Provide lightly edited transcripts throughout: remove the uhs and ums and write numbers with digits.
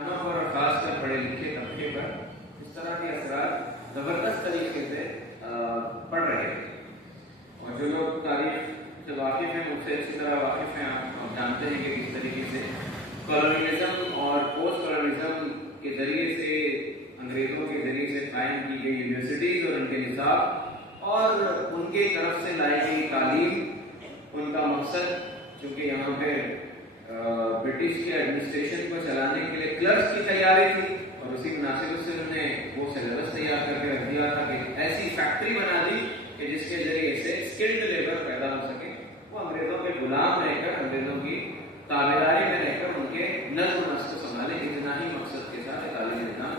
اور خاص کر پڑھے لکھے طبقے پر اس طرح کے اثرات زبردست طریقے سے پڑ رہے ہیں، اور جو لوگ تاریخ سے واقف ہیں مجھ سے اچھی طرح واقف ہیں، آپ جانتے ہیں کہ کس طریقے سے کالونیزم اور پوسٹ کالونیزم کے ذریعے سے انگریزوں کے ذریعے سے قائم کی گئی یونیورسٹیز اور ان کے نصاب اور ان کی طرف سے لائی گئی تعلیم، ان کا مقصد چونکہ یہاں پہ برٹش کے ایڈمنسٹریشن کو چلانے کے لیے کلرکس کی تیاری تھی، اور اسی مناسبت سے انہوں نے وہ سلیبس تیار کر کے رکھ دیا تھا کہ ایسی فیکٹری بنا دی کہ جس کے ذریعے سے اسکلڈ لیبر پیدا ہو سکے، وہ انگریزوں کے غلام رہ کر، انگریزوں کی تابعداری میں رہ کر ان کے نظم و نسق کو سنبھالے۔ اتنا ہی مقصد کے ساتھ تعلیمی نظام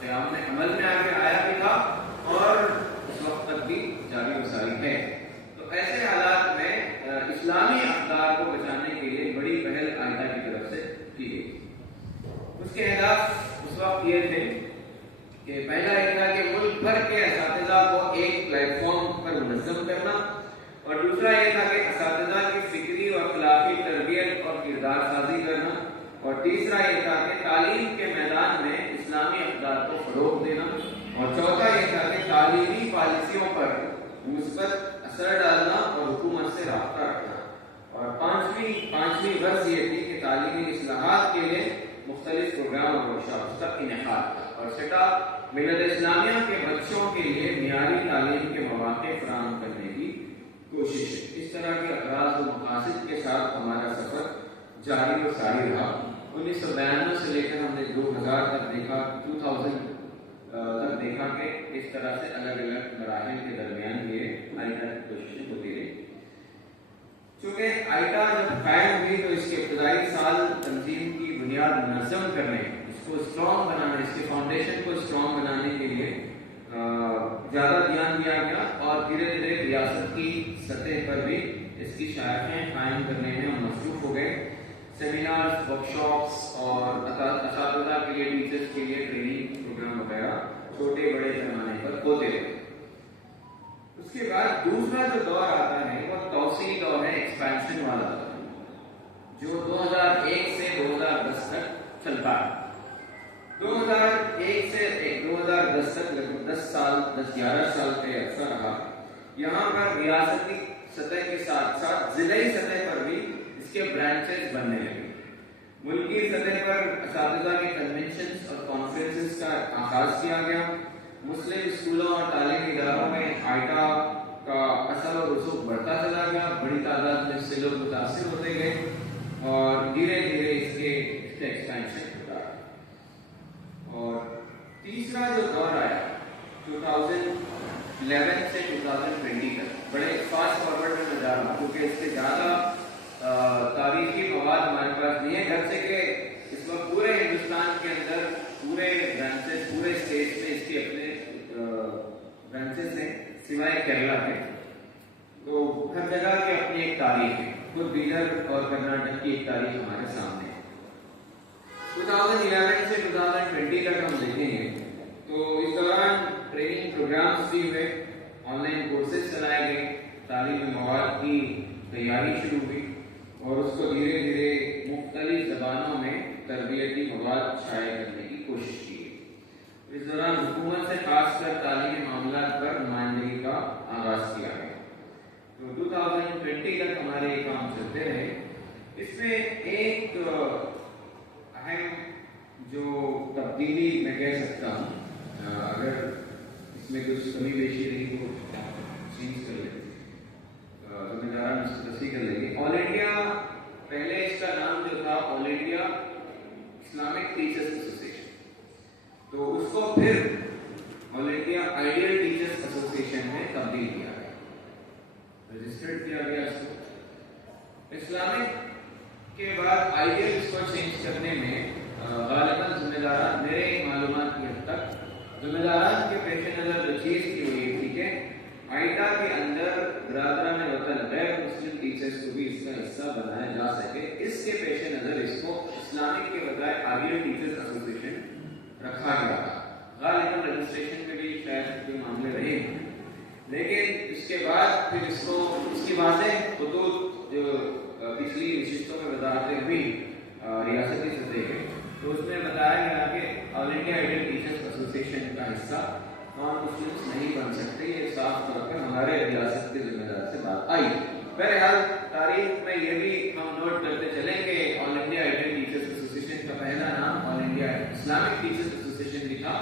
قیام میں عمل میں آگے آیا بھی تھا اور اس وقت تک بھی جاری و ساری ہے۔ تو ایسے حالات میں اسلامی اقدار کو بچانے کے لیے بڑی پہل قائدہ کی طرف سے کی گئی۔ اس کے اہداف اس وقت یہ تھے کہ پہلا یہ تھا کہ ملک بھر کے اساتذہ کو ایک پلیٹ فارم پر منظم کرنا، اور دوسرا یہ تھا کہ اساتذہ کی فکری و اخلاقی تربیت اور کردار سازی کرنا، اور تیسرا یہ تھا کہ تعلیم کے میدان میں اسلامی اقدار کو فروغ دینا، اور چوتھا یہ تھا کہ تعلیمی پالیسیوں پر مثبت اثر ڈالنا اور حکومت سے رابطہ رکھنا، اور پانچویں غرض یہ تھی کہ تعلیمی اصلاحات کے لیے مختلف پروگرام اور ورکشاپس کا انعقاد تھا، اور چھٹا ملت اسلامیہ کے بچوں کے لیے معیاری تعلیم کے مواقع فراہم کرنے کی کوشش ہے۔ اس طرح کے اغراض و مقاصد کے ساتھ ہمارا سفر جاری و ساری رہا۔ 1992 سے لے کر ہم نے 2000 تک دیکھا، 2000 تک دیکھا کہ اس طرح سے الگ الگ مراحل کے درمیان یہ آئٹا کی کوششیں ہوتی رہی۔ چونکہ آئٹا جب قائم ہوئی تو اس کے ابتدائی سال تنظیم کی بنیاد منظم کرنے، اس کو اسٹرانگ بنانے، اس کے فاؤنڈیشن کو اسٹرانگ بنانے کے لیے زیادہ دھیان دیا گیا، اور دھیرے دھیرے ریاست کی سطح پر بھی اس کی شاخیں قائم کرنے میں ہم مصروف ہو گئے۔ سیمینارز، ورکشاپس اور اساتذہ کے لیے، ٹیچرز کے لیے ٹریننگ پروگرام وغیرہ چھوٹے بڑے پیمانے پر ہوتے رہے۔ اس کے بعد دوسرا جو دور آتا ہے وہ توسیع دور ہے، ایکسپینشن والا دور، جو 2001 سے 2010 تک چلتا ہے۔ 2001 سے 2010 تک لگ بھگ 10-11 سال کا عرصہ رہا۔ یہاں پر ریاستی سطح کے ساتھ ساتھ ضلعی سطح پر بھی اس کے برانچز بننے لگے۔ ملکی سطح پر اساتذہ کے کنونشنز اور کانفرنسز کا آغاز کیا گیا۔ مسلم اسکولوں اور تعلیمی اداروں میں آئٹا کا اثر و رسوخ بڑھتا چلا گیا، بڑی تعداد میں اس سے لوگ متاثر ہوتے گئے، اور دھیرے دھیرے اس کے ایکسپینشن ہوتا ہے۔ اور تیسرا جو دور آیا 2011 سے 2020 تک، بڑے فاسٹ فارورڈ میں جا رہا ہوں کیونکہ اس سے زیادہ تاریخی مواد ہمارے پاس نہیں ہے، گھر سے کہ اس وقت پورے ہندوستان کے اندر پورے برانچز، پورے اسٹیٹ میں اس کے اپنے برانچز ہیں، سوائے کیرلا کے، تو ہر جگہ کی اپنی ایک تاریخ ہے۔ خود بیدر اور کرناٹک کی ایک تاریخ ہمارے سامنے ہے۔ 2011 سے 2020 تک ہم دیکھیں گے تو اس دوران ٹریننگ پروگرامز بھی ہوئے، آن لائن کورسز چلائے گئے، تعلیمی مواد کی تیاری شروع ہوئی، اور اس کو دھیرے دھیرے مختلف زبانوں میں تربیتی مواد شائع کرنے کی کوشش کی گئی۔ اس دوران حکومت سے خاص کر تعلیمی معاملات پر نمائندگی کا آغاز کیا گیا۔ تو 2020 تک ہمارے یہ کام چلتے رہے۔ اس میں ایک اہم جو تبدیلی میں کہہ سکتا ہوں، اگر اس میں کچھ کمی بیشی رہی تو چینج کر لیں، ذمہ داران اس کو تصحیح کر لیں گے۔ آل انڈیا، پہلے اس کا نام جو تھا آل انڈیا اسلامک ٹیچرز ایسوسیشن، تو اس کو پھر آل انڈیا آئیڈیل ٹیچرز ایسوسیشن میں تبدیل کیا گیا، رجسٹرڈ کیا گیا اس کو۔ اسلامک کے بعد آئیڈیل اس کو چینج کرنے میں غالباً ذمہ داران، میرے معلومات کی حد تک ذمہ داران کے پیش نظر جو چیز کی ہوئی تھی کہ آئٹا کے اندر برادران وطن غیر مسلم ٹیچرز کو بھی اس کا حصہ بنایا جا سکے، اس کے پیش نظر اس کو اسلامک کے بجائے آئیڈیل ٹیچرز ایسوسیشن رکھا گیا تھا۔ غالباً رجسٹریشن میں بھی شاید کوئی معاملے رہے ہیں، لیکن اس کے بعد پھر اس کو اس کی واضح خطوط جو پچھلی نشستوں میں وضاحتیں ہوئی ریاستی سطح پہ، تو اس میں بتایا گیا کہ all India ideal teachers association کا حصہ نان مسلمس نہیں بن سکتے، یہ صاف طور پر ہمارے ریاست کے ذمہ دار سے بات آئی۔ بہرحال تاریخ میں یہ بھی ہم نوٹ کرتے چلیں کہ all India ideal teachers association کا پہلا نام آل انڈیا اسلامک ٹیچرز ایسوسیشن بھی تھا،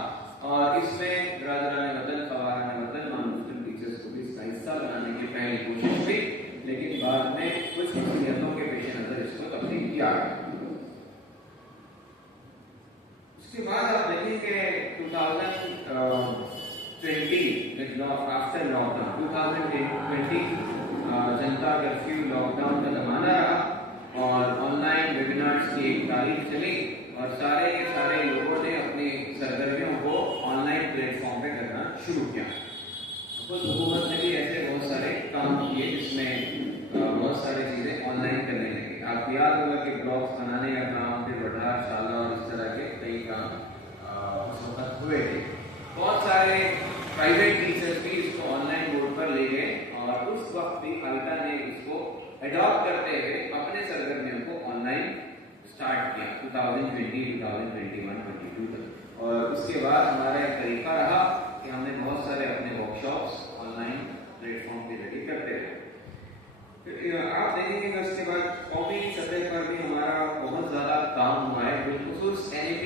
اور اس میں برادران وطن، خواران وطن، نان مسلم ٹیچرز کو بھی اس کا حصہ بنانے کی پہلی کوشش ہوئی، لیکن بعد میں کچھ مصیبتوں کے پیش نظر اس کو تبدیل کیا گیا۔ اس کے بعد آپ دیکھیں کہ 2020 آفٹر لاک ڈاؤن 2020 جنتا کرفیو لاک ڈاؤن کا زمانہ رہا اور آن لائن ویبینارز کی ایک تاریخ چلی، اور سارے کے سارے لوگوں نے اپنی سرگرمیوں کو آن لائن پلیٹ فارم پہ کرنا شروع کیا۔ خود حکومت نے بھی ایسے بہت سارے کام کیے جس میں بہت ساری چیزیں آن لائن کرنے لگی۔ آپ کو یاد ہوگا کہ بلاگس بنانے کا کام، پھر وڈھار شالہ اور اس طرح کے کئی کام اس وقت ہوئے تھے۔ بہت سارے پرائیویٹ ٹیچرز بھی اس کو آن لائن بورڈ پر لے گئے، اور اس وقت بھی آئیڈا نے اس کو اڈاپٹ کرتے ہوئے اپنے سرگرمیوں کو آن لائن اسٹارٹ کیا 2020 2021 22 تک۔ اور اس کے بعد ہمارا ایک طریقہ رہا کہ ہم نے بہت سارے اپنے work shops on line plate form پہ ریڈی کرتے رہے۔ آپ دیکھیں گے کہ اس کے بعد قومی سطح پر بھی ہمارا بہت زیادہ کام ہوا ہے، بالخصوص NAP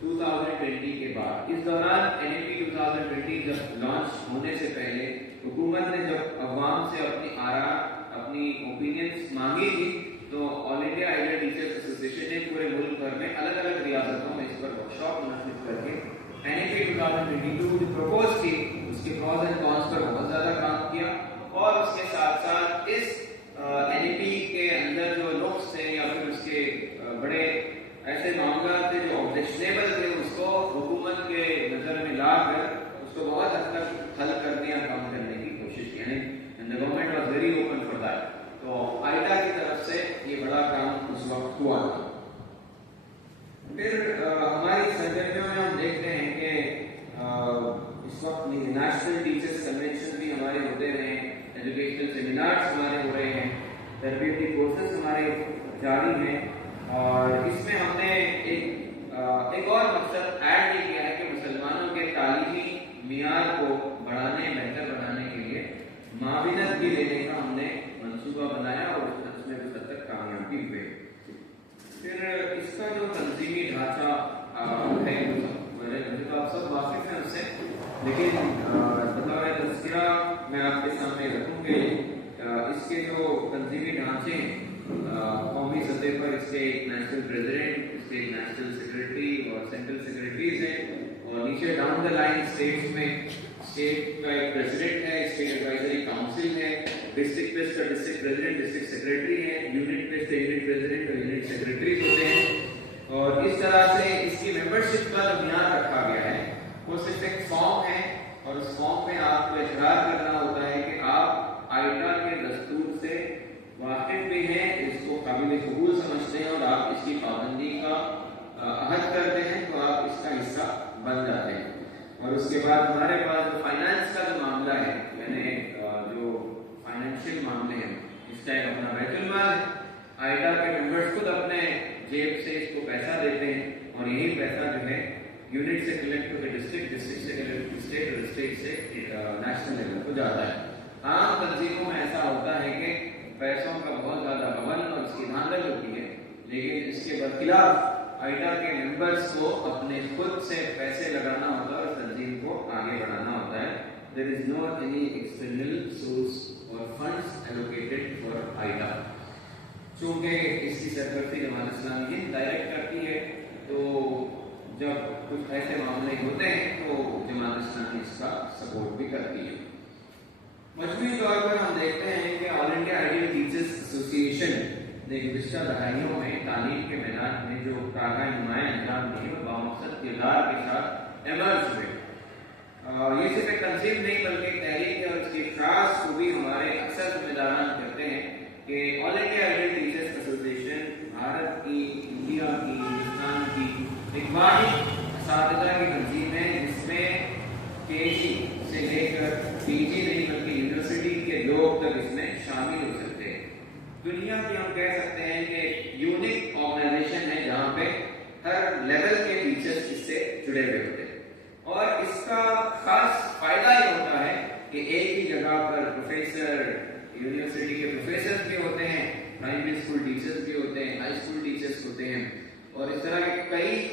2020 کے بعد۔ اس دوران NAP 2020 جب لانچ ہونے سے پہلے حکومت نے جب عوام سے اپنی آراء، اپنی اوپینینز مانگی تھی، تو آل انڈیا آئیڈیل ٹیچرز ایسوسیشن نے پورے ملک بھر میں الگ الگ ریاستوں میں اس پر ورک شاپ منعقد کر کے NAP 2022 جو پروپوز تھی اس کے پروز اینڈ کونس پر بہت زیادہ کام کیا، اور اس کے ساتھ ساتھ اس NAP کے اندر جو نقص تھے یا پھر اس کے بڑے ایسے معاملات تھے جو آبجیکشنیبل تھے، اس کو حکومت کے نظر میں لا کر اس کو بہت حد تک حل کرنے یا کم کرنے کی کوشش کی، یعنی government was very open for that. تو آئیڈا کی طرف سے یہ بڑا کام اس وقت ہوا تھا۔ پھر ہماری سرگرمیوں میں ہم دیکھتے ہیں کہ اس وقت نیشنل ٹیچرز کنونشن بھی ہمارے ہوتے رہے ہیں، ایجوکیشنل سیمینارز ہمارے ہو رہے ہیں، تربیتی کورسز ہمارے جاری ہیں، اور اس میں ہم نے ایک اور مقصد ایڈ یہ کیا ہے کہ مسلمانوں کے تعلیمی معیار کو بڑھانے، بہتر بنانے کے لیے معاونت بھی لینے کا ہم نے منصوبہ بنایا، اور اس میں کچھ حد تک کامیابی ہوئے۔ پھر اس کا جو تنظیمی ڈھانچہ ہے، مجھے تو آپ سب واقف ہیں اس سے، لیکن بطور تذکرہ میں آپ کے سامنے رکھوں گے اس کے جو تنظیمی ڈھانچے ہیں۔ قومی سطح پر اس کے ایک نیشنل پریزیڈنٹ، اس کے ایک نیشنل سیکریٹری اور سینٹرل سیکریٹریز ہیں، اور نیچے ڈاؤن دا لائن اسٹیٹس میں اسٹیٹ کا ایک پریزیڈنٹ ہے، اسٹیٹ ایڈوائزری کاؤنسل ہے، ڈسٹرکٹ پہ کا ڈسٹرکٹ پریزیڈنٹ، ڈسٹرکٹ سیکریٹری ہے، یونٹ پہ سے یونٹ پریزیڈنٹ اور یونٹ سیکریٹریز ہوتے ہیں، اور اس طرح سے اس کی ممبرشپ کا جو معیار رکھا گیا ہے وہ صرف ایک فارم ہے، اور اس فارم میں آپ کو اقرار کرنا ہوتا ہے کہ آپ آئیڈا کے دستور سے واقف بھی ہیں، اس کو قابل قبول سمجھتے ہیں، اور آپ اس کی پابندی کا عہد کرتے ہیں، تو آپ اس کا حصہ بن جاتے ہیں۔ اور اس کے بعد ہمارے پاس جو فائنانس کا جو معاملہ ہے، یعنی جو فائنینشیل معاملے ہیں، اس کا ایک اپنا بیت المال ہے، آئیڈا کے ممبرز خود اپنے جیب سے اس کو پیسہ دیتے ہیں، اور یہی پیسہ جو ہے یونٹ سے کلیکٹ ہو کے ڈسٹرکٹ، ڈسٹرکٹ سے کلیکٹ اسٹیٹ، اور اسٹیٹ سے نیشنل لیول کو جاتا ہے۔ عام تنظیموں میں ایسا ہوتا ہے کہ پیسوں کا بہت زیادہ ببل اور اس کی دھاندل ہوتی ہے، لیکن اس کے برخلاف آئیڈا کے ممبرز کو اپنے خود سے پیسے لگانا ہوتا ہے اور تنظیم کو آگے بڑھانا ہوتا ہے۔ There is no any external source or funds allocated for AIDA۔ چونکہ اس کی سرپرستی جماعت اسلامی ڈائریکٹ کرتی ہے، تو جب کچھ ایسے معاملے ہوتے ہیں تو جماعت اسلامی اس کا سپورٹ بھی کرتی ہے۔ مجموعی طور پر ہم دیکھتے ہیں کہ all India ideal teachers association نے گزشتہ دہائیوں میں تعلیم کے میدان میں جو کارروائی نمایاں انجام دی اور بامقصد کردار کے ساتھ ایمرج ہوئے۔ یہ صرف ایک تنظیم نہیں بلکہ ایک تحریک ہے، اور اس کی خاص خوبی ہمارے اکثر ذمہ داران کرتے ہیں کہ all India ideal teachers association Bharat کی، انڈیا کی، ہندوستان کی ایک واحد اساتذہ کی تنظیم ہے جس میں KG سے لے کر PG نہیں بلکہ یونیورسٹی کے لوگ تک اس میں شامل ہو سکتے ہیں۔ دنیا کی ہم کہہ سکتے ہیں کہ ایک یونیک آرگنائزیشن ہے جہاں پہ ہر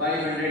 500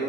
2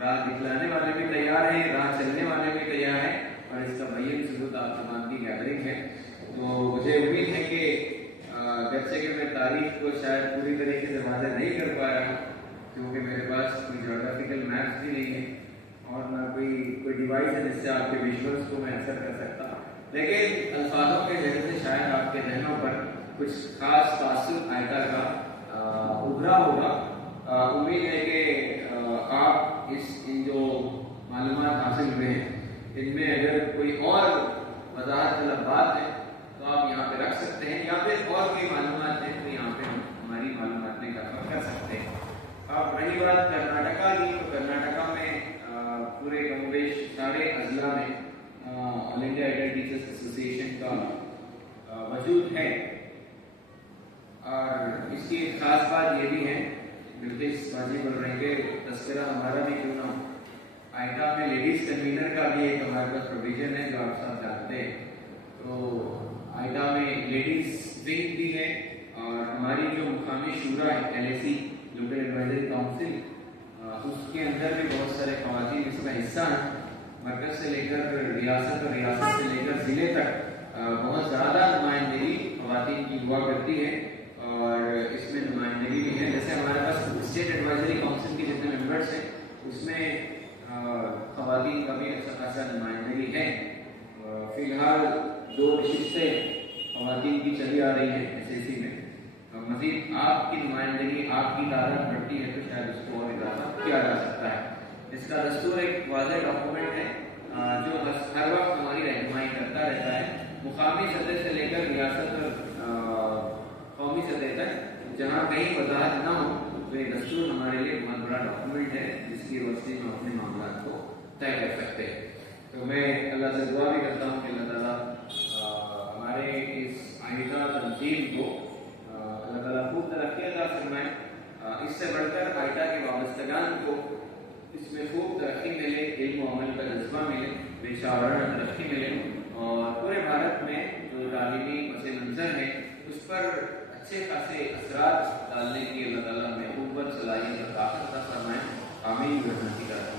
راہ دکھلانے والے بھی تیار ہیں، راہ چلنے والے بھی تیار ہیں، اور اس کا بین ثبوت آپ تمام کی گیدرنگ ہے. تو مجھے امید ہے کہ گرچہ کہ میں تاریخ کو شاید پوری طریقے سے واضح نہیں کر پایا ہوں، کیونکہ میرے پاس کوئی جغرافیکل میپس بھی نہیں ہے اور نہ کوئی ڈیوائس ہے جس سے آپ کے ویژولس کو میں اثر کر سکتا، لیکن الفاظوں کے ذریعے سے شاید آپ کے ذہنوں پر کچھ خاص تاثر آئٹا کا ابھرا ہوگا. امید ہے کہ آپ ان جو معلومات حاصل ہوئے ہیں ان میں اگر کوئی اور وضاحت طلب بات ہے تو آپ یہاں پہ رکھ سکتے ہیں، یا پھر اور کوئی معلومات ہیں تو یہاں پہ ہماری معلومات میں اضافہ کر سکتے ہیں. اب رہی بات کرناٹکا کی، تو کرناٹکا میں پورے کم بیش سارے اضلاع میں آل انڈیا ایڈلٹ ٹیچرس ایسوسی ایشن کا وجود ہے. اور اس کی ایک خاص بات یہ بھی ہے، بلکہ بازی بول رہے ہیں کہ تذکرہ ہمارا بھی کیوں نہ ہو، آئٹا میں لیڈیز کنوینر کا بھی ایک ہمارے پاس پروویژن ہے جو آپ سب جانتے ہیں. تو آئٹا میں لیڈیز ونگ بھی ہے، اور ہماری جو مقامی شورا ہے LAC لوکل ایڈوائزری کاؤنسل، اس کے اندر بھی بہت سارے خواتین اس کا حصہ ہیں. مرکز سے لے کر ریاست اور ریاست سے لے کر ضلع تک بہت زیادہ نمائندگی خواتین کی ہوا کرتی ہے، اور اس میں نمائندگی بھی ہے. جیسے ہمارے پاس اسٹیٹ ایڈوائزری کاؤنسل کے جتنے ممبرس ہیں اس میں خواتین کا بھی اچھا خاصا نمائندگی ہے. فی الحال 2 نشستیں خواتین کی چلی آ رہی ہیں SAC میں. مزید آپ کی نمائندگی، آپ کی تعداد بڑھتی ہے تو شاید اس کو اور اضافہ کیا جا سکتا ہے. اس کا دستور ایک واضح ڈاکومنٹ ہے جو ہر وقت ہماری رہنمائی کرتا رہتا ہے، مقامی سطح سے لے کر ریاست اور قومی سطح تک. جہاں کہیں وضاحت نہ ہو تو یہ دستور ہمارے لیے بہت بڑا ڈاکومنٹ ہے جس کی روشنی میں اپنے معاملات کو طے کر سکتے ہیں. تو میں اللہ سے دعا بھی کرتا ہوں کہ اللہ تعالیٰ ہمارے اس آئندہ تنظیم کو اللہ تعالیٰ خوب ترقی عطا فرمائے. اس سے بڑھ کر آئٹا کے وابستگان کو اس میں خوب ترقی ملے، علم و عمل کا جذبہ ملے، پیشہ ورانہ ترقی ملے، اور پورے بھارت میں جو تعلیمی پس منظر ہے اس پر اچھے خاصے اثرات ڈالنے کی اللہ تعالیٰ میں قوت، صلاحیت اور طاقت عطا فرمائے. آمین برحمتہ.